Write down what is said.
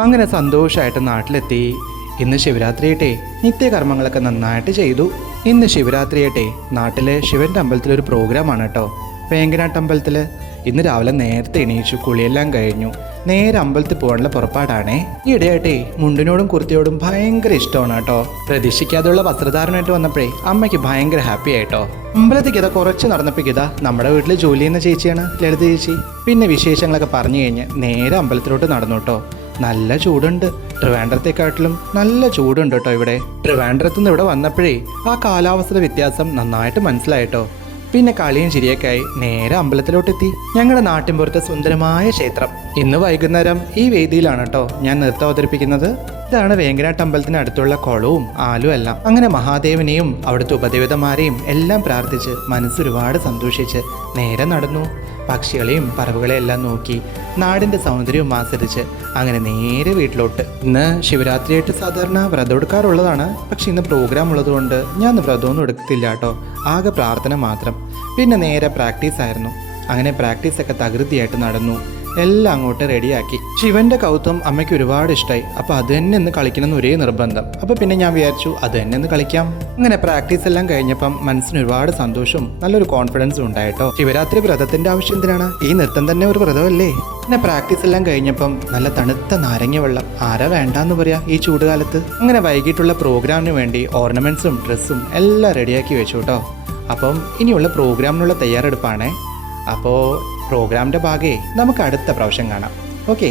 അങ്ങനെ സന്തോഷമായിട്ട് നാട്ടിലെത്തി. ഇന്ന് ശിവരാത്രിയായിട്ടെ നിത്യകർമ്മങ്ങളൊക്കെ നന്നായിട്ട് ചെയ്തു. ഇന്ന് ശിവരാത്രിയായിട്ടെ നാട്ടിലെ ശിവന്റെ അമ്പലത്തിലൊരു പ്രോഗ്രാമാണ് കേട്ടോ, വേങ്കനാട്ട് അമ്പലത്തിൽ. ഇന്ന് രാവിലെ നേരത്തെ എണീച്ചു, കുളിയെല്ലാം കഴിഞ്ഞു, നേരെ അമ്പലത്തിൽ പോകാനുള്ള പുറപ്പാടാണേ. ഈ ഇടയായിട്ടേ മുണ്ടിനോടും കുർത്തിയോടും ഭയങ്കര ഇഷ്ടമാണ് കേട്ടോ. പ്രതീക്ഷിക്കാതെയുള്ള വസ്ത്രധാരണമായിട്ട് വന്നപ്പോഴേ അമ്മയ്ക്ക് ഭയങ്കര ഹാപ്പി ആയിട്ടോ. അമ്പലത്തേക്ക് ഇതാ കുറച്ച് നടന്നപ്പോൾ ഇതാ നമ്മുടെ വീട്ടിൽ ജോലി ചെയ്യുന്ന ചേച്ചിയാണ് ലളിത ചേച്ചി. പിന്നെ വിശേഷങ്ങളൊക്കെ പറഞ്ഞു കഴിഞ്ഞ് നേരെ അമ്പലത്തിലോട്ട് നടന്നു കേട്ടോ. നല്ല ചൂടുണ്ട്, ട്രിവാൻഡ്രത്തെക്കാട്ടിലും നല്ല ചൂടുണ്ട് കേട്ടോ ഇവിടെ. ട്രിവാൻഡ്രത്ത് നിന്ന് ഇവിടെ വന്നപ്പോഴേ ആ കാലാവസ്ഥയുടെ വ്യത്യാസം നന്നായിട്ട് മനസ്സിലായിട്ടോ. പിന്നെ കളിയും ചിരിയൊക്കെയായി നേരെ അമ്പലത്തിലോട്ടെത്തി. ഞങ്ങളുടെ നാട്ടിൻപുറത്തെ സുന്ദരമായ ക്ഷേത്രം. ഇന്ന് വൈകുന്നേരം ഈ വേദിയിലാണ് കേട്ടോ ഞാൻ നൃത്തം അവതരിപ്പിക്കുന്നത്. ഇതാണ് വേങ്കനാട്ട് അമ്പലത്തിന് അടുത്തുള്ള കുളവും ആലും എല്ലാം. അങ്ങനെ മഹാദേവനെയും അവിടുത്തെ ഉപദേവതമാരെയും എല്ലാം പ്രാർത്ഥിച്ച് മനസ്സൊരുപാട് സന്തോഷിച്ച് നേരെ നടന്നു. പക്ഷികളെയും പറവുകളെയും എല്ലാം നോക്കി നാടിൻ്റെ സൗന്ദര്യവും ആസ്വദിച്ച് അങ്ങനെ നേരെ വീട്ടിലോട്ട്. ഇന്ന് ശിവരാത്രിയായിട്ട് സാധാരണ വ്രതം എടുക്കാറുള്ളതാണ്, പക്ഷെ ഇന്ന് പ്രോഗ്രാം ഉള്ളതുകൊണ്ട് ഞാൻ വ്രതമൊന്നും എടുക്കത്തില്ല കേട്ടോ, ആകെ പ്രാർത്ഥന മാത്രം. പിന്നെ നേരെ പ്രാക്ടീസ് ആയിരുന്നു. അങ്ങനെ പ്രാക്ടീസൊക്കെ തകൃതിയായിട്ട് നടന്നു, എല്ലാം അങ്ങോട്ട് റെഡിയാക്കി. ശിവന്റെ കൗതുകം അമ്മയ്ക്ക് ഒരുപാട് ഇഷ്ടമായി. അപ്പോൾ അത് തന്നെ ഇന്ന് കളിക്കണമെന്ന് ഒരേ നിർബന്ധം. അപ്പോൾ പിന്നെ ഞാൻ വിചാരിച്ചു അത് തന്നെ ഒന്ന് കളിക്കാം. അങ്ങനെ പ്രാക്ടീസ് എല്ലാം കഴിഞ്ഞപ്പം മനസ്സിന് ഒരുപാട് സന്തോഷവും നല്ലൊരു കോൺഫിഡൻസും ഉണ്ടായിട്ടോ. ശിവരാത്രി വ്രതത്തിന്റെ ആവശ്യം എന്തിനാണ്, ഈ നൃത്തം തന്നെ ഒരു വ്രതമല്ലേ. പിന്നെ പ്രാക്ടീസ് എല്ലാം കഴിഞ്ഞപ്പം നല്ല തണുത്ത നാരങ്ങ വെള്ളം ആരാ വേണ്ടാന്ന് പറയാ ഈ ചൂടുകാലത്ത്. അങ്ങനെ വൈകിട്ടുള്ള പ്രോഗ്രാമിന് വേണ്ടി ഓർണമെന്റ്സും ഡ്രസ്സും എല്ലാം റെഡിയാക്കി വെച്ചു കേട്ടോ. അപ്പം ഇനിയുള്ള പ്രോഗ്രാമിനുള്ള തയ്യാറെടുപ്പാണേ. അപ്പോൾ പ്രോഗ്രാമിൻ്റെ ഭാഗേ നമുക്ക് അടുത്ത പ്രാവശ്യം കാണാം. ഓക്കെ.